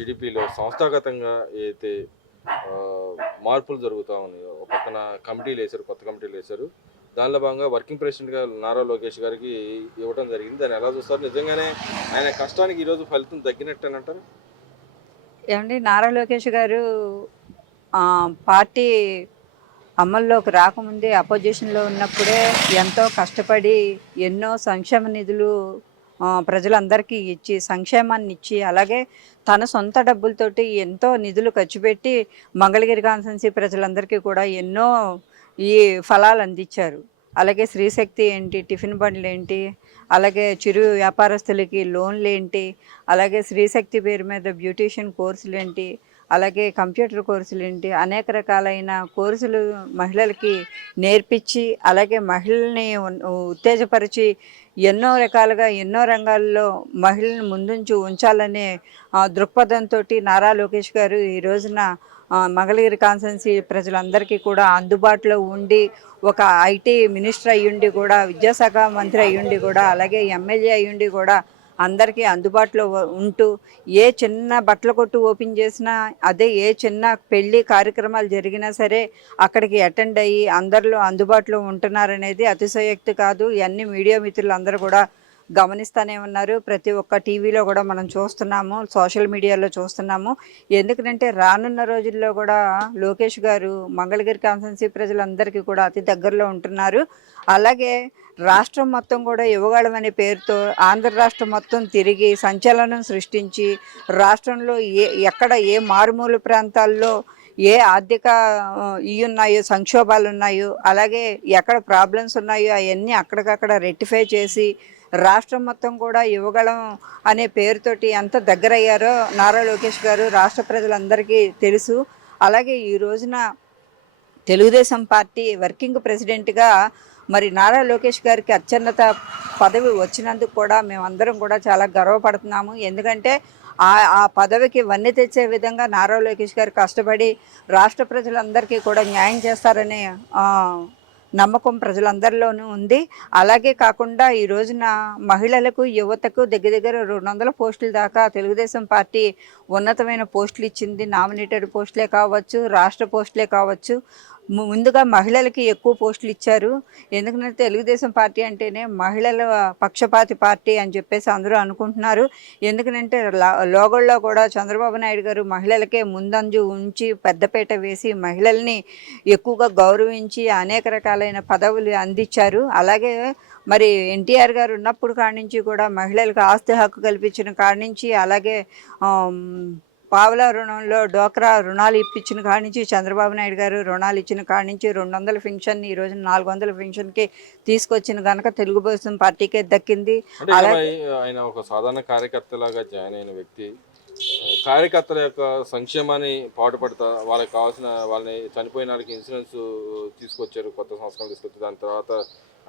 టీడీపీలో సంస్థాగతంగా ఏదైతే మార్పులు జరుగుతూ ఉన్నాయో, ఒక పక్కన కమిటీలు వేశారు, కొత్త కమిటీలు వేశారు. దానిలో భాగంగా వర్కింగ్ ప్రెసిడెంట్గా నారా లోకేష్ గారికి ఇవ్వడం జరిగింది. దాన్ని ఎలా చూస్తారు? నిజంగానే ఆయన కష్టానికి ఈరోజు ఫలితం తగ్గినట్టేనంటారు? ఏవండి నారా లోకేష్ గారు పార్టీ అమల్లోకి రాకముందే అపోజిషన్‌లో ఉన్నప్పుడే ఎంతో కష్టపడి ఎన్నో సంక్షేమ నిధులు ప్రజలందరికీ ఇచ్చి, సంక్షేమాన్నిచ్చి, అలాగే తన సొంత డబ్బులతోటి ఎంతో నిధులు ఖర్చుపెట్టి మంగళగిరి కాన్స్టిట్యున్సీ ప్రజలందరికీ కూడా ఎన్నో ఈ ఫలాలు అందించారు. అలాగే స్త్రీశక్తి ఏంటి, టిఫిన్ బండ్లేంటి, అలాగే చిరు వ్యాపారస్తులకి లోన్‌లేంటి, అలాగే స్త్రీశక్తి పేరు మీద బ్యూటీషియన్ కోర్సులేంటి, అలాగే కంప్యూటర్ కోర్సులేంటి, అనేక రకాలైన కోర్సులు మహిళలకి నేర్పించి, అలాగే మహిళల్ని ఉత్తేజపరిచి ఎన్నో రకాలుగా ఎన్నో రంగాల్లో మహిళలను ముందుంచి ఉంచాలనే దృక్పథంతోటి నారా లోకేష్ గారు ఈ రోజున మంగళగిరి కాన్స్టిట్యున్సీ ప్రజలందరికీ కూడా అందుబాటులో ఉండి, ఒక ఐటీ మినిస్టర్ అయ్యుండి కూడా, విద్యాశాఖ మంత్రి అయ్యుండి కూడా, అలాగే ఎమ్మెల్యే అయ్యుండి కూడా అందరికీ అందుబాటులో ఉంటూ, ఏ చిన్న బట్టల కొట్టు ఓపెన్ చేసినా, అదే ఏ చిన్న పెళ్లి కార్యక్రమాలు జరిగినా సరే అక్కడికి అటెండ్ అయ్యి అందరిలో అందుబాటులో ఉంటున్నారనేది అతిశయోక్తి కాదు. ఇవన్నీ మీడియా మిత్రులందరూ కూడా గమనిస్తూనే ఉన్నారు. ప్రతి ఒక్క టీవీలో కూడా మనం చూస్తున్నాము, సోషల్ మీడియాలో చూస్తున్నాము. ఎందుకంటే రానున్న రోజుల్లో కూడా లోకేష్ గారు మంగళగిరి కాన్స్టిట్యున్సీ ప్రజలందరికీ కూడా అతి దగ్గరలో ఉంటున్నారు. అలాగే రాష్ట్రం మొత్తం కూడా యువగళం అనే పేరుతో ఆంధ్ర రాష్ట్రం మొత్తం తిరిగి సంచలనం సృష్టించి, రాష్ట్రంలో ఎక్కడ ఏ మారుమూల ప్రాంతాల్లో ఏ ఆర్థిక ఉన్నాయో, సంక్షోభాలు ఉన్నాయో, అలాగే ఎక్కడ ప్రాబ్లమ్స్ ఉన్నాయో అవన్నీ అక్కడికక్కడ రెక్టిఫై చేసి, రాష్ట్రం మొత్తం కూడా యువగళం అనే పేరుతోటి ఎంత దగ్గరయ్యారో నారా లోకేష్ గారు రాష్ట్ర ప్రజలందరికీ తెలుసు. అలాగే ఈ రోజున తెలుగుదేశం పార్టీ వర్కింగ్ ప్రెసిడెంట్గా మరి నారా లోకేష్ గారికి అత్యున్నత పదవి వచ్చినందుకు కూడా మేమందరం కూడా చాలా గర్వపడుతున్నాము. ఎందుకంటే ఆ పదవికి వన్నె తెచ్చే విధంగా నారా లోకేష్ గారు కష్టపడి రాష్ట్ర ప్రజలందరికీ కూడా న్యాయం చేస్తారనే నమ్మకం ప్రజలందరిలోనూ ఉంది. అలాగే కాకుండా ఈ రోజున మహిళలకు, యువతకు దగ్గర దగ్గర 200 పోస్టుల దాకా తెలుగుదేశం పార్టీ ఉన్నతమైన పోస్టులు ఇచ్చింది. నామినేటెడ్ పోస్టులే కావచ్చు, రాష్ట్ర పోస్టులే కావచ్చు. ముందుగా మహిళలకి ఎక్కువ పోస్టులు ఇచ్చారు. ఎందుకంటే తెలుగుదేశం పార్టీ అంటేనే మహిళల పక్షపాతి పార్టీ అని చెప్పేసి అందరూ అనుకుంటున్నారు. ఎందుకంటే లోగోల్లో కూడా చంద్రబాబు నాయుడు గారు మహిళలకే ముందంజు ఉంచి పెద్దపీట వేసి మహిళల్ని ఎక్కువగా గౌరవించి అనేక రకాలైన పదవులు అందించారు. అలాగే మరి ఎన్టీఆర్ గారు ఉన్నప్పుడు కాడి నుంచి కూడా మహిళలకు ఆస్తి హక్కు కల్పించిన కాడి నుంచి, అలాగే పావలా రుణంలో డోక్రా రుణాలు ఇప్పించిన కాడి నుంచి, చంద్రబాబు నాయుడు గారు రుణాలు ఇచ్చిన కాడి నుంచి 200 పెన్షన్ ఈ రోజు 400 పెన్షన్కి తీసుకొచ్చిన కనుక తెలుగుదేశం పార్టీకే దక్కింది. అలాగే ఆయన ఒక సాధారణ కార్యకర్తలాగా జాయిన్ అయిన వ్యక్తి కార్యకర్తల యొక్క సంక్షేమాన్ని పాటుపడతా వాళ్ళకి కావాల్సిన వాళ్ళని చనిపోయిన వాళ్ళకి ఇన్సూరెన్స్ తీసుకొచ్చారు, కొత్త సంస్కరణలు తీసుకొచ్చారు. దాని తర్వాత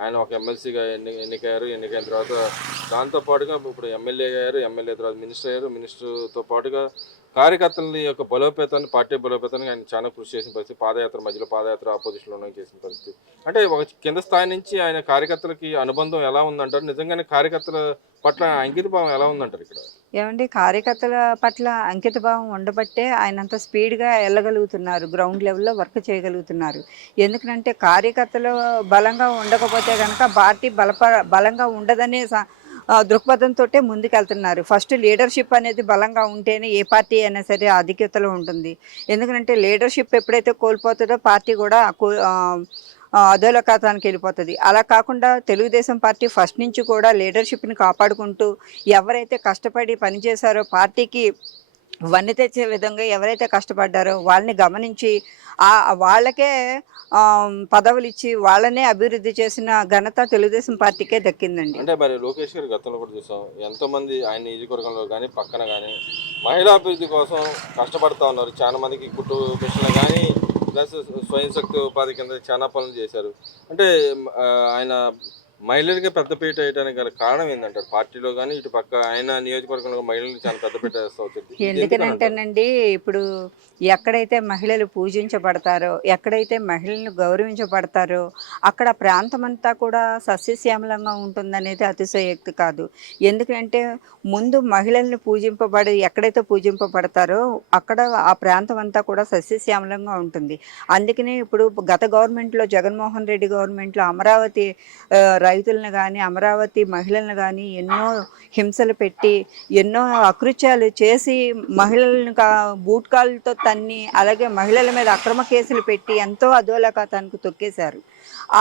ఆయన ఒక ఎమ్మెల్సీగా ఎన్నికయ్యారు. ఎన్నికైన తర్వాత దాంతోపాటుగా ఇప్పుడు ఎమ్మెల్యే అయ్యారు. ఎమ్మెల్యే తర్వాత మినిస్టర్ అయ్యారు. మినిస్టర్తో పాటుగా కార్యకర్తల యొక్క బలోపేతాన్ని, పార్టీ బలోపేతాన్ని ఆయన చాలా కృషి చేసిన పరిస్థితి. మధ్యలో పాదయాత్ర ఆపోజిషన్లో చేసిన పరిస్థితి. అంటే ఒక కింద స్థాయి నుంచి ఆయన కార్యకర్తలకి అనుబంధం ఎలా ఉందంటారు? నిజంగానే కార్యకర్తల పట్ల అంకిత భావం ఎలా ఉందంటారు ఇక్కడ? ఏమండి కార్యకర్తల పట్ల అంకిత భావం ఉండబట్టే ఆయన అంత స్పీడ్గా వెళ్ళగలుగుతున్నారు, గ్రౌండ్ లెవెల్లో వర్క్ చేయగలుగుతున్నారు. ఎందుకంటే కార్యకర్తలు బలంగా ఉండకపోతే కనుక పార్టీ బలంగా ఉండదనే దృక్పథంతో ముందుకెళ్తున్నారు. ఫస్ట్ లీడర్షిప్ అనేది బలంగా ఉంటేనే ఏ పార్టీ అయినా సరే ఆధిక్యతలో ఉంటుంది. ఎందుకంటే లీడర్షిప్ ఎప్పుడైతే కోల్పోతుందో పార్టీ కూడా అధోలోకాతానికి వెళ్ళిపోతుంది. అలా కాకుండా తెలుగుదేశం పార్టీ ఫస్ట్ నుంచి కూడా లీడర్షిప్ని కాపాడుకుంటూ ఎవరైతే కష్టపడి పనిచేశారో పార్టీకి వన్నె తెచ్చే విధంగా ఎవరైతే కష్టపడ్డారో వాళ్ళని గమనించి వాళ్ళకే పదవులు ఇచ్చి వాళ్ళనే అభివృద్ధి చేసిన ఘనత తెలుగుదేశం పార్టీకే దక్కిందండి. అంటే మరి లోకేష్ గారి గతంలో కూడా చూసాం, ఎంతోమంది ఆయన నియోజకవర్గంలో కానీ పక్కన కానీ మహిళా అభివృద్ధి కోసం కష్టపడుతూ ఉన్నారు. చాలా మందికి కుట్టు మిషన్లు కానీ ప్లస్ స్వయం శక్తి ఉపాధి కింద చాలా పనులు చేశారు. అంటే ఆయన మహిళలకి పెద్దపీట వేయడానికి గల కారణం ఏంటంటారు? పార్టీలో కానీ ఇటు పక్క ఆయన నియోజకవర్గంలో మహిళలకు చాలా పెద్దపీట వేస్తా వచ్చింది. ఇది ఎందుకని అంటారు? ఎందుకనంటేనండి, ఇప్పుడు ఎక్కడైతే మహిళలు పూజించబడతారో, ఎక్కడైతే మహిళలను గౌరవించబడతారో, అక్కడ ప్రాంతమంతా కూడా సస్యశ్యామలంగా ఉంటుందనేది అతిశయోక్తి కాదు. ఎందుకంటే ముందు మహిళల్ని ఎక్కడైతే పూజింపబడతారో అక్కడ ఆ ప్రాంతం అంతా కూడా సస్యశ్యామలంగా ఉంటుంది. అందుకనే ఇప్పుడు గత గవర్నమెంట్లో, జగన్మోహన్ రెడ్డి గవర్నమెంట్లో అమరావతి రైతులను కానీ, అమరావతి మహిళలను కానీ ఎన్నో హింసలు పెట్టి, ఎన్నో అకృత్యాలు చేసి, మహిళలను బూట్ కాళ్ళతో తన్ని, అలాగే మహిళల మీద అక్రమ కేసులు పెట్టి ఎంతో అధోలోకానికి తొక్కేశారు.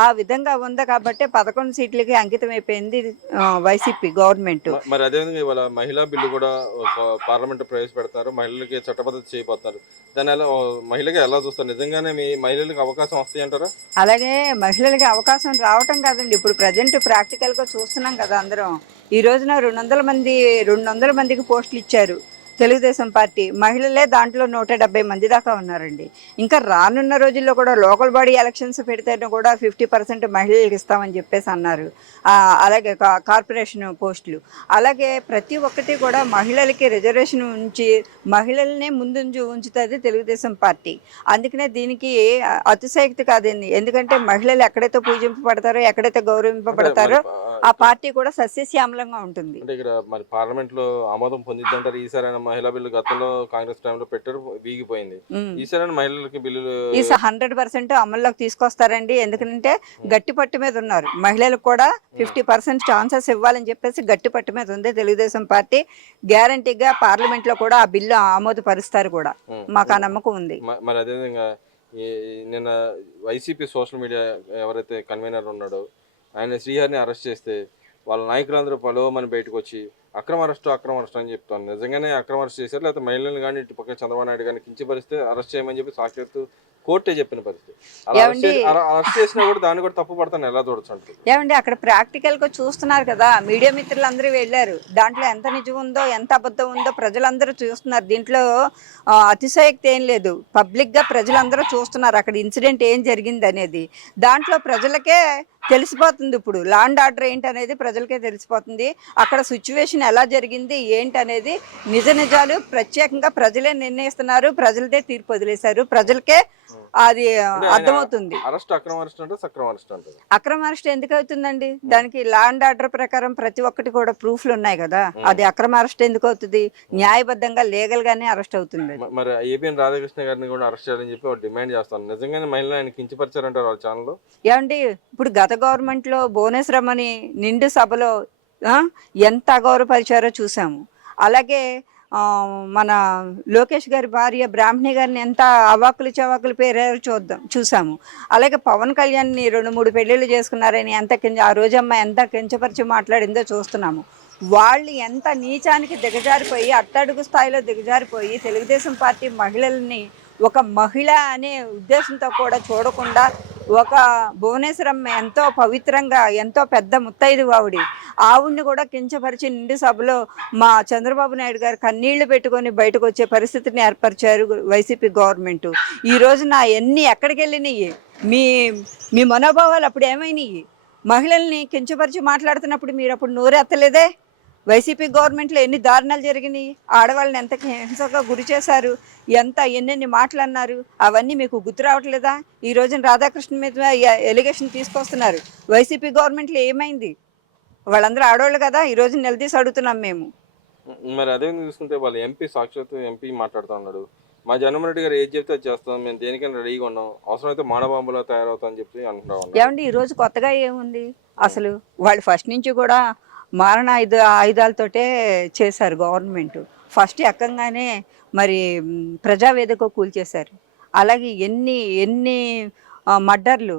ఆ విధంగా ఉంది కాబట్టి 11 సీట్లకి అంకితం అయిపోయింది వైసీపీ గవర్నమెంట్. మరి అదేవిధంగా ఇవాళ మహిళా బిల్లు కూడా ఒక పార్లమెంట్ ప్రవేశపెడతారు, మహిళలకి చట్టబద్ధత చేయబోతున్నారు. దాన్ని ఎలా మహిళగా ఎలా చూస్తారు? నిజంగానే మీ మహిళలకు అవకాశం వస్తాయి అంటారా? అలాగే మహిళలకి అవకాశం రావటం కాదండి, ఇప్పుడు ప్రజెంట్ ప్రాక్టికల్గా చూస్తున్నాం కదా అందరం. ఈ రోజున 200 మందికి పోస్టులు ఇచ్చారు తెలుగుదేశం పార్టీ. మహిళలే దాంట్లో 170 మంది దాకా ఉన్నారండి. ఇంకా రానున్న రోజుల్లో కూడా లోకల్ బాడీ ఎలక్షన్స్ పెడితేనే కూడా 50% మహిళలకు ఇస్తామని చెప్పేసి అన్నారు. అలాగే కార్పొరేషన్ పోస్టులు, అలాగే ప్రతి ఒక్కటి కూడా మహిళలకి రిజర్వేషన్ ఉంచి మహిళలనే ఉంచుతుంది తెలుగుదేశం పార్టీ. అందుకనే దీనికి అతిశయోక్తి కాదండి. ఎందుకంటే మహిళలు ఎక్కడైతే పూజింపబడతారో, ఎక్కడైతే గౌరవింపబడతారో ఆ పార్టీ కూడా సస్యశ్యామలంగా ఉంటుంది. అంటే ఇక్కడ మరి పార్లమెంట్ లో ఆమోదం పొందిద్దంటారు. ఈసారి మహిళా బిల్లు గతంలో కాంగ్రెస్ టైంలో పెట్టారు, వీగిపోయింది. ఈసారి మహిళలకి బిల్లులు 100% అమల్లోకి తీసుకొస్తారండి. ఎందుకంటే గట్టి పట్టు మీద ఉన్నారు. మహిళలకు కూడా 50% ఛాన్సెస్ ఇవ్వాలని చెప్పేసి గట్టి పట్టు మీద ఉంది తెలుగుదేశం పార్టీ. గ్యారంటీగా పార్లమెంట్ లో కూడా ఆ బిల్లు ఆమోదపరుస్తారు కూడా, మాకు ఆ నమ్మకం ఉంది. మరి అదేవిధంగా నిన్న వైసీపీ సోషల్ మీడియా ఎవరైతే కన్వీనర్ ఉన్నాడో ఆయన శ్రీహరిని అరెస్ట్ చేస్తే వాళ్ళ నాయకులందరూ పలువమని బయటకు వచ్చి అక్రమ అరెస్ట్ అని చెప్తాను. నిజంగానే అక్రమ అరెస్ట్ చేశారు, లేకపోతే మహిళలను కానీ ఇటు పక్కన చంద్రబాబు నాయుడు కానీ కించపరిస్తే అరెస్ట్ చేయమని చెప్పి సాక్షాత్తు కోర్టే చెప్పిన పరిస్థితి. అరెస్ట్ చేసినా కూడా దాన్ని కూడా తప్పు పడతాను ఎలా చూడొచ్చు అంటే ఏమండి, అక్కడ ప్రాక్టికల్ గా చూస్తున్నారు కదా, మీడియా మిత్రులందరూ వెళ్ళారు. దాంట్లో ఎంత నిజం ఉందో, ఎంత అబద్ధం ఉందో ప్రజలందరూ చూస్తున్నారు. దీంట్లో అతిశయోక్తి ఏం లేదు. పబ్లిక్ గా ప్రజలందరూ చూస్తున్నారు అక్కడ ఇన్సిడెంట్ ఏం జరిగింది అనేది. దాంట్లో ప్రజలకే తెలిసిపోతుంది. ఇప్పుడు లా అండ్ ఆర్డర్ ఏంటనేది ప్రజలకే తెలిసిపోతుంది. అక్కడ సిచ్యువేషన్ ఎలా జరిగింది ఏంటనేది నిజాలు ప్రత్యేకంగా ప్రజలే నిర్ణయిస్తున్నారు. ప్రజలదే తీర్పు వదిలేశారు. ప్రజలకే అది అర్థమవుతుంది. అక్రమ అరెస్ట్ ఎందుకు అవుతుందండి? దానికి లా అండ్ ఆర్డర్ ప్రకారం ప్రతి ఒక్కటి కూడా ప్రూఫ్లు ఉన్నాయి కదా. అది అక్రమ అరెస్ట్ ఎందుకు అవుతుంది? న్యాయబద్ధంగా లీగల్ గానే అరెస్ట్ అవుతుంది. మరి ఏబిఎన్ రాధాకృష్ణ గారిని కూడా అరెస్ట్ చేయాలని చెప్పి డిమాండ్ చేస్తాను. నిజంగానే మహిళలు ఆయన కించపరిచారంటారు వాళ్ళ ఛానల్లో. ఏమండి, ఇప్పుడు గత గవర్నమెంట్ లో భువనేశ్వరమని నిండు సభలో ఎంత అగౌరవపరిచారో చూసాము. అలాగే మన లోకేష్ గారి భార్య బ్రాహ్మణి గారిని ఎంత అవాకులు చవాకులు పేరారో చూసాము. అలాగే పవన్ కళ్యాణ్ని 2-3 పెళ్ళిళ్ళు చేసుకున్నారని ఆ రోజమ్మ ఎంత కించపరిచి మాట్లాడిందో చూస్తున్నాము. వాళ్ళు ఎంత నీచానికి దిగజారిపోయి, అట్టడుగు స్థాయిలో దిగజారిపోయి తెలుగుదేశం పార్టీ మహిళల్ని ఒక మహిళ అనే ఉద్దేశంతో కూడా చూడకుండా, ఒక భువనేశ్వరమ్మ ఎంతో పవిత్రంగా, ఎంతో పెద్ద ముత్తైదు ఆవిడ్ని కూడా కించపరిచి నిండు సభలో మా చంద్రబాబు నాయుడు గారు కన్నీళ్లు పెట్టుకొని బయటకు వచ్చే పరిస్థితిని ఏర్పరిచారు వైసీపీ గవర్నమెంట్. ఈ రోజున ఎన్ని ఎక్కడికి వెళ్ళినాయి మీ మనోభావాలు అప్పుడు ఏమైనాయి? మహిళల్ని కించపరిచి మాట్లాడుతున్నప్పుడు మీరు అప్పుడు నోరెత్తలేదే? వైసీపీ గవర్నమెంట్లో ఎన్ని దారుణాలు జరిగినాయి? ఆడవాళ్ళని ఎంత హింసగా గురి చేశారు, ఎన్నెన్ని మాటలు అన్నారు, అవన్నీ మీకు గుర్తు రావట్లేదా? ఈ రోజున రాధాకృష్ణ మీద ఎలిగేషన్ తీసుకొస్తున్నారు. వైసీపీ గవర్నమెంట్లో ఏమైంది? వాళ్ళందరూ ఆడవాళ్ళు కదా. ఈ రోజు నిలదీసి అడుగుతున్నాం మేము. మరి అదే చూసుకుంటే వాళ్ళ సాక్షాత్ ఎంపీ మాట్లాడుతూ ఉన్నాడు, మా జగన్మోహన్ రెడ్డి గారు ఏది చెప్తే అది చేస్తాం, మేము దేనికైనా రెడీగా ఉన్నాం, అవసరమైతే మానబాంబులో తయారవుతాం అని చెప్పి అంటున్నాం. ఏమండి, ఈ రోజు కొత్తగా ఏముంది? అసలు వాళ్ళు ఫస్ట్ నుంచి కూడా మారణ ఆయుధాలతోటే చేశారు గవర్నమెంట్. ఫస్ట్ ఎక్కంగానే మరి ప్రజావేదిక కూల్చేశారు. అలాగే ఎన్ని మర్డర్లు,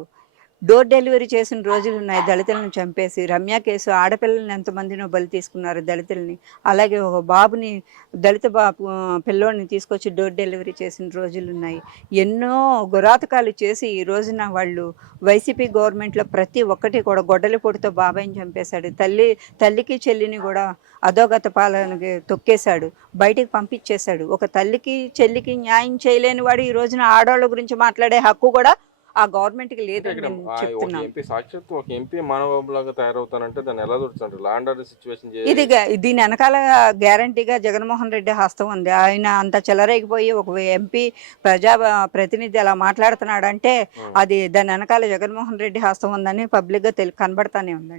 డోర్ డెలివరీ చేసిన రోజులు ఉన్నాయి. దళితులను చంపేసి రమ్య కేసు, ఆడపిల్లల్ని ఎంతమందినో బలి తీసుకున్నారు దళితుల్ని. అలాగే ఒక బాబుని, దళిత పిల్లోడిని తీసుకొచ్చి డోర్ డెలివరీ చేసిన రోజులు ఉన్నాయి. ఎన్నో గురాతకాలు చేసి ఈ రోజున వాళ్ళు వైసీపీ గవర్నమెంట్లో ప్రతి ఒక్కటి కూడా గొడ్డలి పొడితో బాబాయిని చంపేశాడు. తల్లికి చెల్లిని కూడా అధోగత పాలనకి తొక్కేశాడు, బయటికి పంపించేశాడు. ఒక తల్లికి చెల్లికి న్యాయం చేయలేని వాడు ఈ రోజున ఆడవాళ్ళ గురించి మాట్లాడే హక్కు కూడా ఆ గవర్నమెంట్కి లేదు ఇక్కడ నేను ఒక చెప్తున్నాను. ఎంపీ సాక్షాత్తు ఒక ఎంపీ మానవలాగా తయారవుతానంటే దాన్ని ఎలా దొరుకుతుంటారు? లా అండ్ ఆర్డర్ సిచ్యువేషన్ ఇది దీని వెనకాల గ్యారంటీగా జగన్మోహన్ రెడ్డి హస్తం ఉంది. ఆయన అంత చెలరేగిపోయి ఒక ఎంపీ ప్రజా ప్రతినిధి అలా మాట్లాడుతున్నాడంటే అది దాని వెనకాల జగన్మోహన్ రెడ్డి హస్తం ఉందని పబ్లిక్గా కనబడతానే ఉందండి.